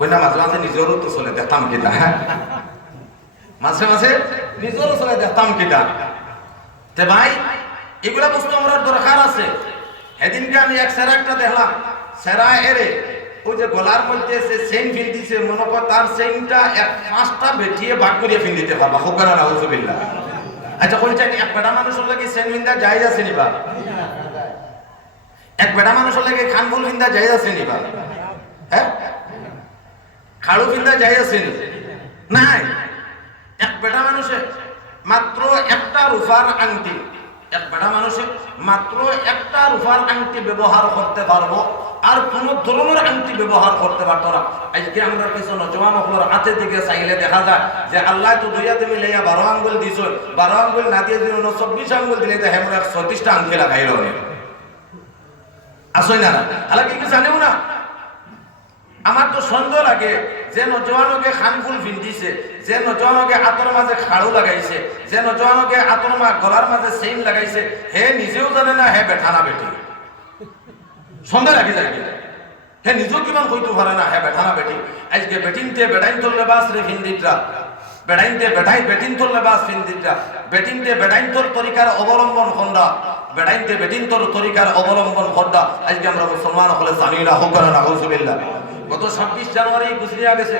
কই না মাঝে মাঝে নিজেরও তো চলে দেখতাম কিনা, হ্যাঁ মাঝে মাঝে নিজেরও চলে দেখতাম কিনা। তে ভাই এগুলা বস্তু আমার দরকার আছে। সেদিনকে আমি এক সেরা একটা দেখলাম, সেরা এরে ওই যে গলার মধ্যে সে চেইন ফিল দিছে, মনে কর তার চেইনটা এক 5টা বেটিয়ে ভাগ করিয়ে ফিল দিতে পারবা, হোক না নাউজুবিল্লাহ। আচ্ছা কোন চাই এক বেটা মানুষের লাগে চেইন ফিন্দা জায়েজ আছে নিবা? এক বেটা মানুষের লাগে খানফুল ফিন্দা জায়েজ আছে নিবা? হ্যাঁ খাড়ু ফিন্দা জায়েজ আছে নি? নাই। এক বেটা মানুষে মাত্র একটা রূপার আংটি, এক বেটা মানুষে মাত্র একটা রূপার আংটি ব্যবহার করতে পারবো, আর কোন ধরনের আংটি ব্যবহার করতে পারতো না। আজকে আমরা কিছু নজওয়ান হলোর হাতের দিকে চাইলে দেখা যায় যে আল্লাহ তো দুইয়াতে মিলাইয়া 12 আঙ্গুল দিছ, 12 আঙ্গুল না দিয়ে দিল 24 আঙ্গুল দিলে তো হেমরা 36টা আংটি লাগাইল আসই না না। হালাকি কি জানেও না। আমার তো সন্দেহ লাগে যে নজওয়ানকে খানফুল ফিন্দিছে, যে নজওয়ানকে আতর মাঝে খাড়ু লাগাইছে, যে নজওয়ানকে আতর গলার মাঝে চেইন লাগাইছে, হে নিজেও জানে না হে বেঠা না বেটি। সন্দেহ লাগি যায়, হে নিজেও কিমান কইতে পারে না হে বেঠা না বেটি। আজকে বেটিনতে বেটাইন তোর লেবাস রে ফিন্দিটরা, বেটাইনতে বেটাই বেটিন তোর লেবাস ফিন্দিটরা, বেটিনতে বেটাইন তোর তরিকার অবলম্বন খন্ডা, বেটাইনতে বেটিন তোর তরিকার অবলম্বন খন্ডা। আজকে আমরা মুসলমান হলে জানি না, হোক না নাউজুবিল্লাহ। গত 26 জানুয়ারি গুজরিয়া গেছে,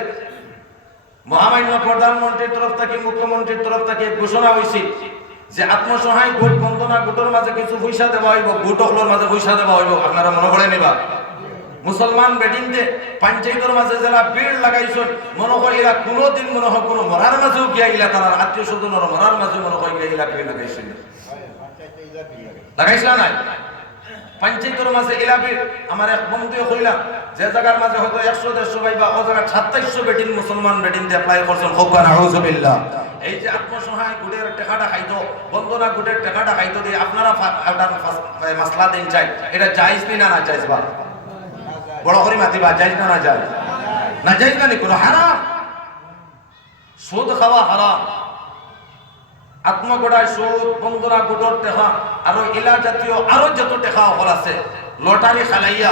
মহামান্য প্রধানমন্ত্রীর তরফ থেকে মুখ্যমন্ত্রীর তরফ থেকে ঘোষণা হয়েছে যে আত্মসহায় গোট বন্দনা গোটের মাঝে কিছু পয়সা দেওয়া হইব, গোটকলোর মাঝে পয়সা দেওয়া হইব। আপনারা মনে করে নিবা মুসলমান বেটিনতে পঞ্চায়েতের মাঝে যারা ভিড় লাগাইছেন, মনে হয় এরা কোনোদিন মনে হয় কোনো মরার মাঝেও গিয়া গিলা, তারা আত্মীয় স্বজনের মরার মাঝে মনে হয় গিয়া গিলা ভিড় লাগাইছেন, লাগাইছিলা নাই? পঞ্চায়েতের মাঝে এলাবির আমার এক বন্ধু কইলাম যে জায়গার মাঝে হয়তো 100-150 ভাই বা ও জায়গা 2700 বেটিন মুসলমান বেটিনতে অ্যাপ্লাই করছেন, হোক না নাউজুবিল্লাহ। এই যে আত্মসহায় গুড়ের টাকাটা খাইতো, বন্দনা গুড়ের টাকাটা খাইতো দিয়ে আপনারা মাসলা দিন চাই, এটা জায়েজ না না জায়েজ? বা বড় করে মাতিবা জায়েজ না না জায়েজ? না জায়েজ না, কোনো হারাম। সুদ খাওয়া হারাম, আত্মগোড়ায় সুদ, বন্দনা গুড়র টেকা, আরো ইলা জাতীয় আরো যত টেকা হল আছে, লটারি খালাইয়া,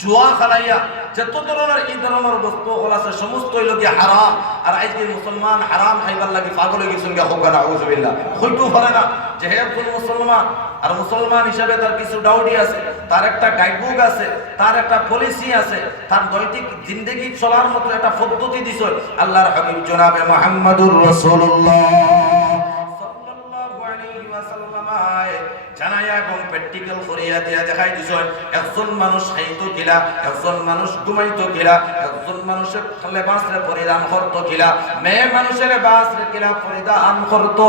জুয়া খালাইয়া, যত ধরনের এই ধরনের বস্তু হল আছে সমস্ত লোকে হারাম। আর আজকে মুসলমান হারাম খাইবার লাগি পাগল হয়ে গেছেন, হোক না নাউজুবিল্লাহ। হইতেও পারে না যে হে কোন মুসলমান, আর মুসলমান হিসাবে তার কিছু ডাউটি আছে, তার একটা গাইডবুক আছে, তার একটা পলিসি আছে, তার নৈতিক জিন্দেগি চলার মতো একটা পদ্ধতি দিছে আল্লাহর হাবিব জনাবে মুহাম্মদুর রাসূলুল্লাহ জানায়া এবং প্র্যাকটিক্যাল করিয়া দিয়া দেখাই দিছেন একজন মানুষ খাইতো কিলা, একজন মানুষ ঘুমাইতো কিলা, একজন মানুষের লেবাসরে পরিধান করতো কিলা, মেয়ে মানুষের বাসরে কিলা পরিধান করতো,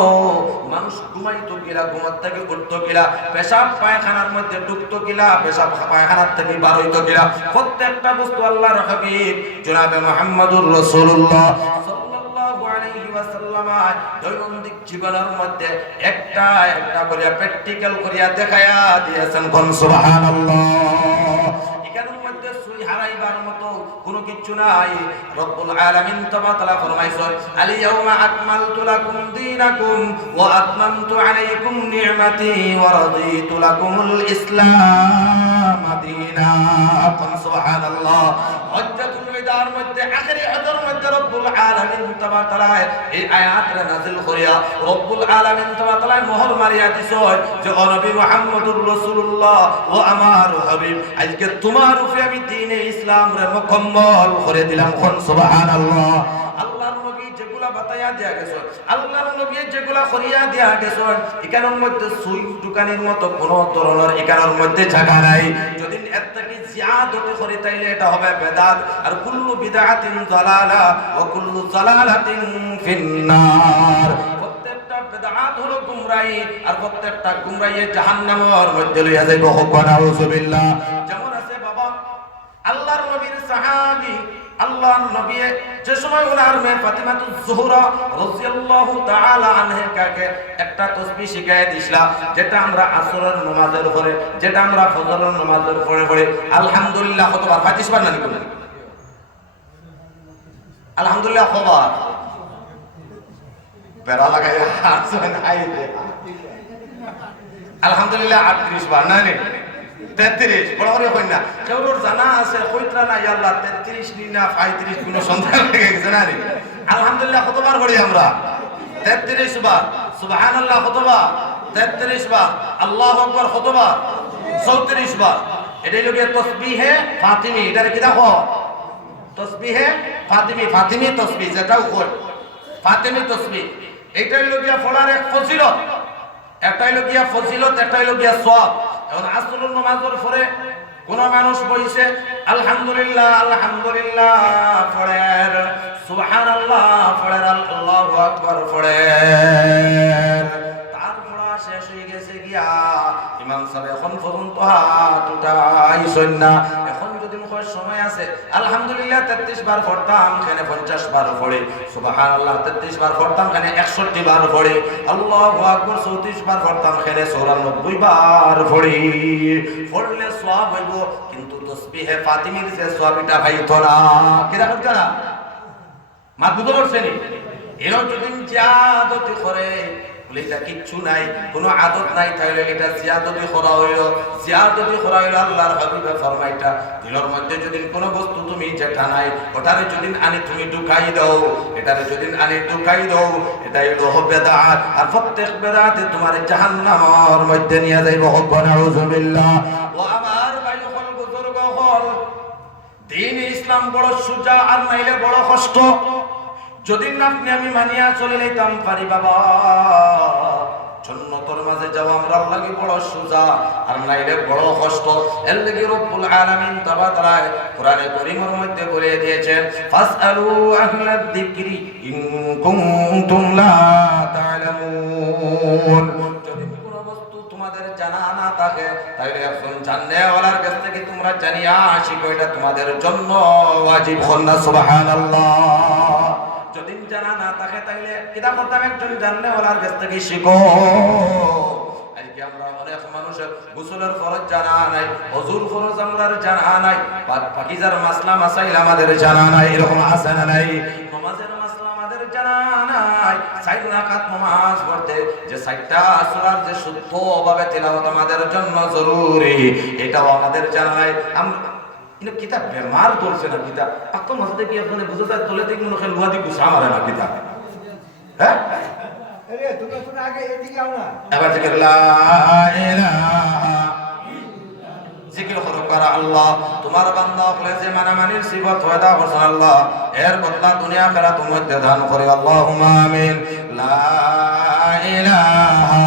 মানুষ ঘুমাইতো কিলা, ঘুমার থেকে উঠতো কিলা, পেশাব পায়খানার মধ্যে ঢুকতো কিলা, পেশাব পায়খানার থেকে বার হইতো কিলা, প্রত্যেকটা বস্তু আল্লাহর হাবিব জনাবে মুহাম্মদুর রাসূলুল্লাহ দৈনন্দিন জীবনের মধ্যে একটা একটা করে প্র্যাকটিক্যাল করিয়া দেখায়া দিয়েছেন। কোন সুবহানাল্লাহ। এখানের মধ্যে সুই হারাইবার মতো কোনো কিছু নাই। রব্বুল আলামিন তাআলা ফরমাইছেন আল ইয়াউমা আকমালতু লাকুম দীনাকুম ওয়া আতমামতু আলাইকুম নি'মাতি ওয়া রাদিতু লাকুমুল ইসলাম দীনা। কোন সুবহানাল্লাহ। হজ্জাতুল বিদার মধ্যে আখিরি হজের মধ্যে রব্বুল আলামিন তাআলা এই আয়াতটা নাযিল করিয়া রব্বুল আলামিন তাআলা মোহর মারিয়া দিছেন যে ও নবী মুহাম্মদুর রাসূলুল্লাহ ও আমার হাবিব, আজকে তোমার উপরে আমি দ্বীনে ইসলাম রে মুকম্মল করে দিলাম। কোন সুবহানাল্লাহ। আল্লাহর নবী যেগুলা বাতায়া দেয়া গেছে, আল্লাহর নবী যেগুলা করিয়া দেয়া গেছে, এখানের মধ্যে সুই দোকানের মতো কোনো ধরনের এখানের মধ্যে জায়গা নাই। যদি এর থেকে জিয়াদত করে তাইলে এটা হবে বেদাত, আর কুল্লু বিদআতিন যালালা ওয়া কুল্লু যালালাতিন ফিন্নার। প্রত্যেকটা বেদাত হলো গুমরাহি, আর প্রত্যেকটা গুমরাহি জাহান্নামের মধ্যে লইয়া যাইব। হোক না নাউজুবিল্লাহ। যেমন আছে বাবা আল্লাহর নবীর সাহাবী, আল্লাহর নবী যে সময় ওনার মেয়ে ফাতিমাতুজ জোহরা রাদিয়াল্লাহু তাআলা আনহাকে একটা তাসবিহ শিখায় দিছিলা, যেটা আমরা আসরের নামাজের পরে, যেটা আমরা ফজরের নামাজের পরে পড়ে আলহামদুলিল্লাহ কতবার 25 বার না লিখুন আলহামদুলিল্লাহ কতবার বেড়া লাগাইয়া আসেন আইলে আলহামদুলিল্লাহ 38 বার না নে 33 বড় করে কই না কেউর জানা আছে কইতরা না আল্লাহ 33 নি না 35 কোন সন্তান হয়ে গেছে না রে আলহামদুলিল্লাহ কতবার করি আমরা 33 বার সুবহানাল্লাহ কতবার 33 বার আল্লাহু আকবার কতবার 34 বার এটাই লোকে তাসবিহে ফাতিমি এটার কি দেখো তাসবিহে ফাতিমি ফাতিমি তাসবিহ যেটাও কই ফাতিমি তাসবিহ এটাই লোকে পড়ার এক ফজিলত একটাই লোকিয়া ফজিলত একটাই লোকিয়া সওয়াব এখন আসরের নামাজের পরে কোন মানুষ বইছে আলহামদুলিল্লাহ আলহামদুলিল্লাহ পড়েন সুবহানাল্লাহ পড়েন আল্লাহু আকবার পড়েন তার পড়া শেষ হয়ে গেছে গিয়া ইমাম সাহেব এখন পর্যন্ত হাত উঠাইছেন না এখন যদি মুখের সময় আছে আলহামদুলিল্লাহ 33 বার পড়তাম এখানে 50 বার পড়ে সুবহানাল্লাহ 33 বার পড়তাম এখানে 61 বার পড়ে আল্লাহু আকবার 34 বার পড়তাম এখানে 94 বার পড়ে পড়লে সওয়াব হইব কিন্তু তাসবিহে ফাতিমির যে সওয়াবটা পাইতো না কিরা করতে না মাতবুদ করছেনি এর যদি জিয়াদতি করে বলে এটা কিচ্ছু নাই কোনো আদত নাই তাইলে এটা জিয়াদতি করা হইলো জিয়াদতি করা হইলো আল্লাহর হাবিবে ফরমাইতা দিলের মধ্যে যদি কোনো বস্তু তুমি যেটা নাই ওটারে যদি আনি তুমি ঢুকাই দাও এটারে যদি আনি ঢুকাই দাও এটাই হলো বেদাত আর প্রত্যেক বেদাতে তোমার জাহান্নামের মধ্যে নিয়ে যাইব নাউযুবিল্লাহ ও আমার ভাই হল বুজুর্গ হল দ্বীন ইসলাম বড় সুজা আর নাইলে বড় কষ্ট যদি আপনি আমি মানিয়া চলে যাইতাম পারি বাবা জান্নাতের মাঝে যাওয়া আমরা লাগি বড় সুজা আর নাইলে বড় কষ্ট এর লাগি রব্বুল আলামিন তাবারা কোরআনে কারীমের মধ্যে বলে দিয়েছেন ফাসআলু আহলাদ যিকরি ইন কুনতুম লা তা'লামুন যদি কোনো বস্তু তোমাদের জানা না থাকে তাহলে এখন জাননেওয়ালার কাছ থেকে তোমরা জানিয়া শিখো এটা তোমাদের জন্য ওয়াজিব হন্না সুবহানাল্লাহ যদি জানা না থাকে তাহলে কিতা করতাম একজন জাননেওয়ালার কাছ থেকে শিখো আজকে আমরা অনেক মানুষের গোসলের ফরজ জানা নাই ওযুর ফরজ আমরা জানা নাই পাকিজার মাসলা মাসাইল আমাদের জানা নাই এরকম আছে না নাই নামাজের মাসলা আমাদের জানা নাই 4 রাকাত নামাজ পড়তে যে 4টা সূরার যে শুদ্ধভাবে তেলাওয়াত আমাদের জন্য জরুরি এটাও আমাদের জানা নাই আমরা ইনো কিতাব বেমার বলছে না কিতাব এত মজা কি আপনি বুঝতে যায় তোলে থেকে মনে হয় লুয়াদি গুছা মারে না কিতাব হ্যাঁ আরে তুমি শুনে আগে এদিকে আও না এবার জিকির লা ইলাহা জিকির করো করা আল্লাহ তোমার বান্দা হলে যে মানামানির সিফত পয়দা করছেন আল্লাহ এর বদলা দুনিয়া আখিরাত মধ্যে দান করে আল্লাহুম্মা আমিন লা ইলাহা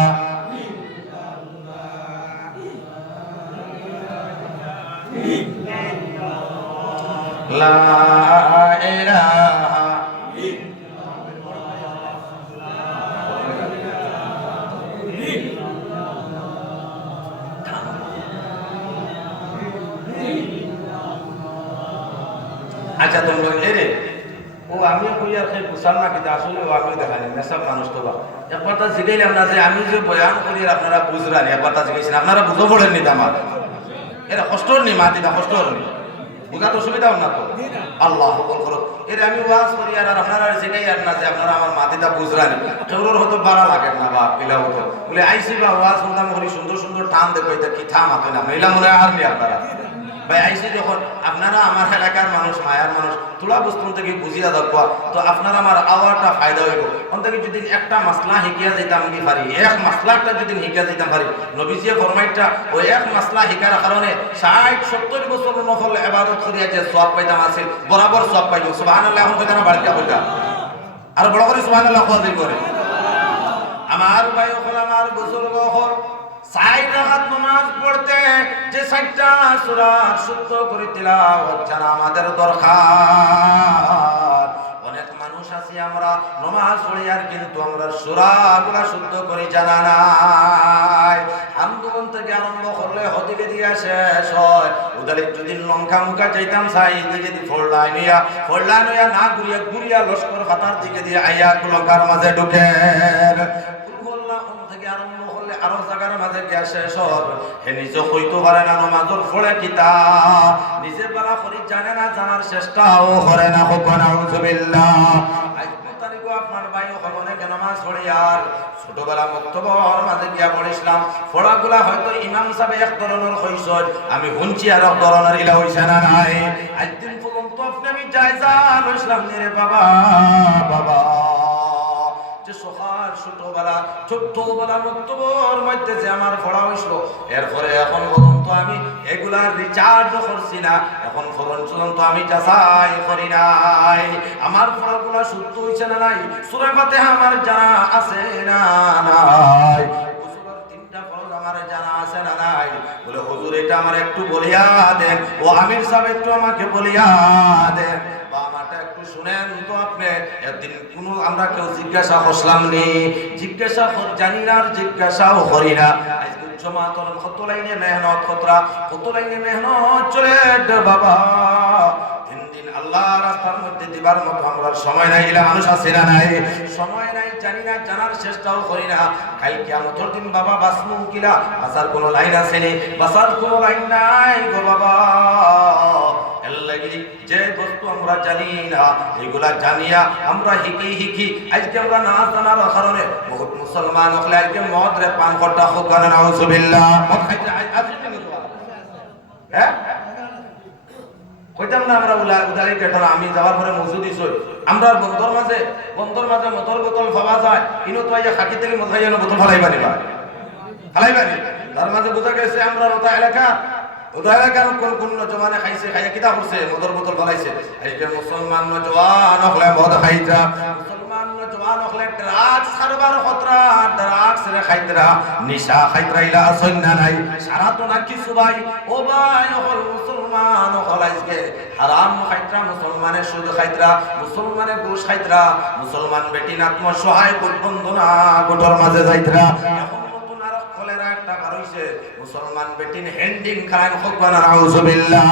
লা ইলাহা আচ্ছা তোমরা এরে ও আমি কইয়া সেই বুঝাম না কিন্তু আসলে ও আমি দেখানি নেশা মানুষ তো এক কথা জিগাইলাম না যে আমি যে বয়ান করি আপনারা বুঝরানি এক কথা জিগাইছেন আপনারা বুঝো পড়েননি তো আমার এরা কষ্টর নি মাতিটা কষ্টর নি বুঝা তো সুবিধা না তো আল্লাহ কবুল করো এর আমি ওয়াজ করি আর আপনারা জিগাই আর না যে আপনারা আমার মাতিটা বুঝরানি কেউর হয়তো বাড়া লাগে না বা পিলা হতো বলে আইসি বা ওয়াজ শুনতাম করি সুন্দর সুন্দর টান দেখো এটা কি থাম হাতে না মহিলা মনে আর নি আপনারা ভাই আইসি যখন আপনারা আমার এলাকার মানুষ মায়ার মানুষ তোলা বস্তু থেকে বুঝিয়া দেখবা তো আপনার আমার আওয়ারটা ফায়দা হইব অন্তকে যদি একটা মাসলা শিখিয়া যাইতাম কি পারি এক মাসলাটা যদি শিখিয়া যাইতাম পারি নবীজিয়ে ফরমাইটা ওই এক মাসলা শিকার কারণে 60-70 বছর নফল ইবাদত করিয়া যে সওয়াব পাইতাম আছে বরাবর সওয়াব পাইলো সুবহানাল্লাহ এখন কইতা না বাড়িতে কইতা আর বড় করে সুবহানাল্লাহ কওয়া করে আমার ভাই হল আমার বুজুর্গ হল 4 রাকাত নামাজ পড়তে যে 4টা সূরা শুদ্ধ করে তিলাওয়াত জানা আমাদের দরকার অনেক মানুষ আছে আমরা নামাজ পড়ি আর কিন্তু আমরা সূরাগুলো শুদ্ধ করে জানা নাই আন্দোলন থেকে আরম্ভ করলে হদিকে দিয়া শেষ হয় উদারে যদি লঙ্কা মুখা যাইতাম সাই দিকে দি ফোরলাইনিয়া না ঘুরিয়া লস্কর খাতার দিকে দিয়ে আইয়া লঙ্কার মাঝে ঢুকে থেকে আরম্ভ করলে আরো জায়গার মাঝে গিয়া শেষ হবে হে নিজে হইতে পারে না নামাজের ফলে কিতা নিজে বলা করি জানে না জানার চেষ্টাও করে না নাউযুবিল্লাহ আজ তারিখ আপনার ভাই হল অনেক নামাজ পড়ে আর ছোটবেলা মুক্তবর মাঝে গিয়া পড়িছিলাম পড়াগুলা হয়তো ইমাম সাহেব এক ধরনের হইছয় আমি শুনছি আর এক ধরনের ইলা হইছে না নাই একদিন পর্যন্ত আপনি আমি জায়জান হইছিলাম রে বাবা বাবা যে সকাল ছোটবেলা মুক্তবর মধ্যে যে আমার পড়া হইছিল এরপরে এখন পর্যন্ত আমি এগুলার রিচার্জ করছি না এখন পর্যন্ত আমি যাচাই করি নাই আমার পড়াগুলা শুদ্ধ হইছে না নাই সূরা ফাতিহা আমার জানা আছে না নাই গোসলের তিনটা ফরজ আমার জানা আছে না নাই বলে হুজুর এটা আমার একটু বলিয়া দেন ও আমির সাহেব একটু আমাকে বলিয়া দেন আমারটা একটু শুনেন তো আপনি একদিন কোনো আমরা কেউ জিজ্ঞাসা করলাম নি জিজ্ঞাসা জানি না আর জিজ্ঞাসাও করি না আজকে জমাতন কত লাইনে মেহনত কত লাইনে মেহনত চলে বাবা দিন আল্লাহ রাস্তার মধ্যে দিবার মতো আমরা সময় নাই এলা মানুষ আছে না নাই সময় নাই জানি না জানার চেষ্টাও করি না কাল কিয়ামতের দিন বাবা বাসমু কিলা বাসার কোনো লাইন আছে নি বাসার কোনো লাইন নাই গো বাবা এল্লাগি যে বস্তু আমরা জানি না এগুলা জানিয়া আমরা হিকি আজকে আমরা না জানার কারণে বহুত মুসলমান হলে আজকে মদ রে পান করতে হোক না নাউজুবিল্লাহ মদ খাইতে হ্যাঁ কইতাম না আমরা উদারি কেটন আমি যাওয়ার পরে মসজিদ হই আমরা বন্দর মাঝে মদর বোতল পাওয়া যায় ইনো তো আইয়া খাকি থেকে মদ খাইয়া বোতল ফালাইবানি তার মাঝে বোঝা গেছে আমরা ওটা এলাকার কোন নজওয়ানে খাইছে খাইয়া কিতা করছে মদর বোতল ফালাইছে আজকে মুসলমান নজওয়ান হলে মদ খাইতা মুসলমান নজওয়ান হলে ড্রাগস খারবার খতরা ড্রাগস রে খাইতরা নিশা খাইতরা ইলা সন্না নাই সারা তো না কিছু ভাই ও ভাই হল মুসলমান হল আজকে হারাম খাইতরা মুসলমানে সুদ খাইতরা মুসলমানে ঘুষ খাইতরা মুসলমান বেটি নাত্ম সহায় বন্ধনা গোটর মাঝে যাইতরা মুসলমান বেটিন হেন্ডিং খান হকবানা নাউজুবিল্লাহ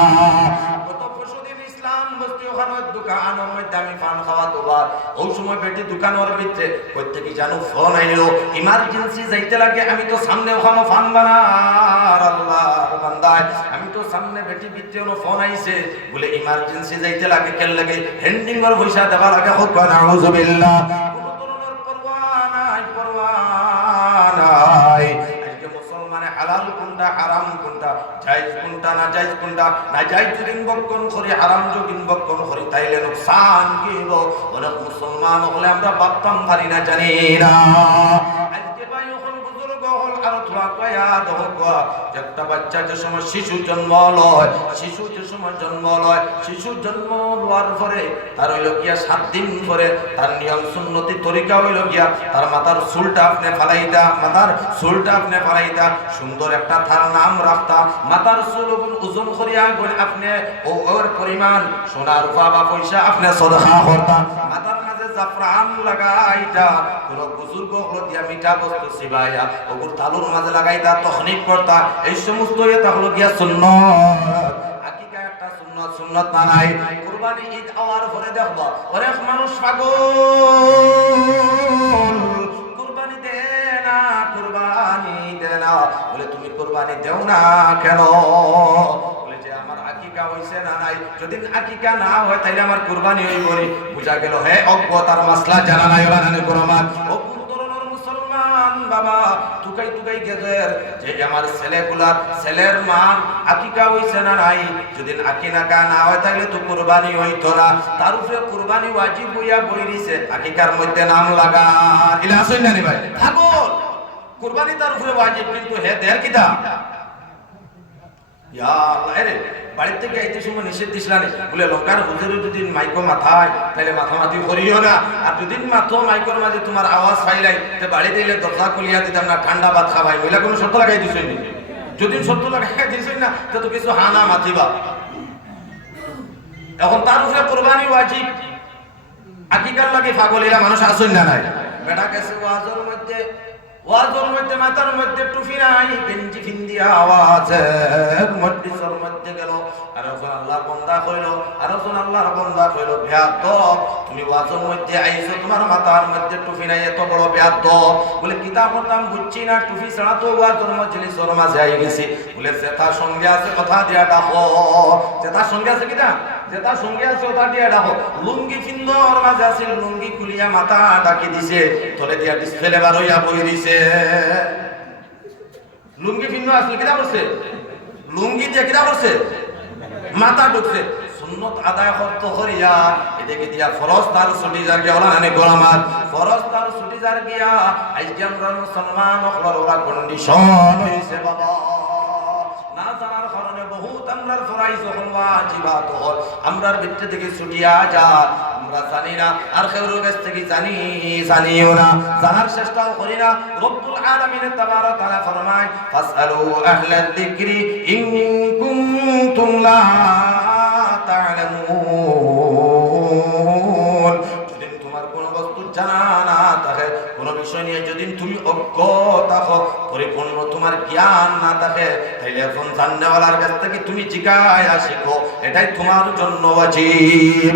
কত পশুদিন ইসলাম বস্তি ওখানে দোকানের মধ্যে আমি পান খাওয়া তোবার ওই সময় বেটি দোকানের ভিতরে কইতে কি জানো ফোন আইলো ইমার্জেন্সি যাইতে লাগে আমি তো সামনে ওখানে ফান বানার আল্লাহর বান্দায় আমি তো সামনে বেটি ভিতরে ওনো ফোন আইছে বলে ইমার্জেন্সি যাইতে লাগে কেন লাগে হেন্ডিং এর পয়সা দেওয়া লাগে হকবানা নাউজুবিল্লাহ কোন ধরনের পরোয়া নাই হালাল কোনটা হারাম কোনটা জায়েজ কোনটা না জায়েজ কোনটা না জায়েজ যদি বক্ষণ করি হারাম যদি বক্ষণ করি তাইলে নুকসান কি হলো অনেক মুসলমান হলে আমরা ভাবতাম পারি না জানি না আজকে ভাই এখন বুজুর্গ হল আর তোরা কয়া দহক একটা বাচ্চা যে সময় শিশু জন্ম লয় শিশু জন্ম লওয়ার পরে তার হইল গিয়া 7 দিন পরে তার নিয়ম সুন্নতি তরিকা হইল গিয়া তার মাথার চুলটা আপনি ফালাইতা সুন্দর একটা তার নাম রাখতা মাথার চুল ওজন করিয়া গলে আপনি ওর পরিমাণ সোনা রূপা বা পয়সা আপনি সদকা করতা মাথার মাঝে জাফরান লাগাইতা কোন বুজুর্গ হলো দিয়া মিঠা বস্তু সিবাইয়া ওগুর তালুর মাঝে লাগাইতা তখনিক করতা এই সমস্ত এটা হলো গিয়া সুন্নাত আকিকা একটা সুন্নাত না নাই কুরবানি ঈদ আওয়ার পরে দেখবা অনেক মানুষ পাগল কুরবানি দে না বলে তুমি কুরবানি দেও না কেন বলে যে আমার আকিকা হইছে না নাই যদি আকিকা না হয় তাইলে আমার কুরবানি হইব নি বুঝা গেল হে অজ্ঞতার মাসলা জানা নাই বানানে কুরবান ও কোন ধরনের মুসলমান বাবা তুকাই গেজের যে আমার ছেলের মান আকিকা হইছে না নাই যদি আকিকা না হয় তাইলে তো কুরবানি হইতো না তার উপরে কুরবানি ওয়াজিব হইয়া বইরিছে আকিকার মধ্যে নাম লাগা ইলা আসই না রে ভাই থাকো কুরবানি তার উপরে ওয়াজিব কিন্তু হে দেড় কিদা ইয়া আল্লাহ রে বাড়ি থেকে আইতে সময় নিষেধ দিছিলানি বলে লঙ্কার হুজুরে যদি মাইকো মাথায় তাহলে মাথামাতি করিও না আর যদি মাথো মাইকোর মাঝে তোমার আওয়াজ পাইলাই তে বাড়ি দিলে দরজা খুলিয়া দিতাম না ঠান্ডা ভাত খাবাই বলে কোনো শর্ত লাগাই দিছই নি যদি শর্ত লাগাই দিছই না তো কিছু হানা মাতিবা এখন তার উপরে কুরবানি ওয়াজিব আকিকার লাগে পাগলিরা মানুষ আসই না নাই বেটা গেছে ওয়াজের মধ্যে মাথার মধ্যে টুপি নাই গেঞ্জি ফিন্দিয়া আওয়াজের মজলিসের মধ্যে গেল আর আল্লাহর বান্দা কইলো বেয়াদব তুমি ওয়াজের মধ্যে আইছো তোমার মাথার মধ্যে টুপি নাই এত বড় বেয়াদব বলে কিতাব হতাম বুঝছি না টুপি ছাড়া তো ওয়াজের মজলিসের মাঝে আই গেছি বলে যেটা সঙ্গে আছে কথা দিয়া ডাকো যেটা সঙ্গে আছে কিনা যেটা সঙ্গে আছে ওটা দিয়ে রাখো। লুঙ্গি ফিন্দর মাঝে আছে, লুঙ্গি খুলিয়া মাথা ঢাকি দিছে, তলে দিয়া ডিসপ্লে বার হইয়া বই দিছে। লুঙ্গি ফিন্দ আসলে কিরা করছে? লুঙ্গি দিয়ে কিরা করছে? মাথা ঢুকছে। সুন্নত আদায় করতে করিয়া এদিকে দিয়া ফরজ তার ছুটি যার গিয়া ওলা নানি গোলামার ফরজ তার ছুটি যার গিয়া আজকে আমরা মুসলমান হলার ওরা কন্ডিশন হইছে বাবা। না জানার কারণে বহুত আমরার ফরাইজ হল ওয়াজিবাত হল আমরার ভিতর থেকে ছুটিয়া যা, আমরা জানি না আর কেউর কাছ থেকে জানিও না, জানার চেষ্টাও করি না। রব্বুল আলামিন তাবারক ওয়া তাআলা ফরমায় ফাসআলু আহলাল যিকরি ইন কুনতুম লা তা'লামুন। যদি তোমার কোন বস্তু জানা না থাকে, কোন বিষয় নিয়ে যদি তুমি অজ্ঞ থাকো, পরিপূর্ণ তোমার জ্ঞান না থাকে, তাইলে এখন জাননেওয়ালার কাছ থেকে তুমি জিজ্ঞাসা শিখো, এটাই তোমার জন্য ওয়াজিব।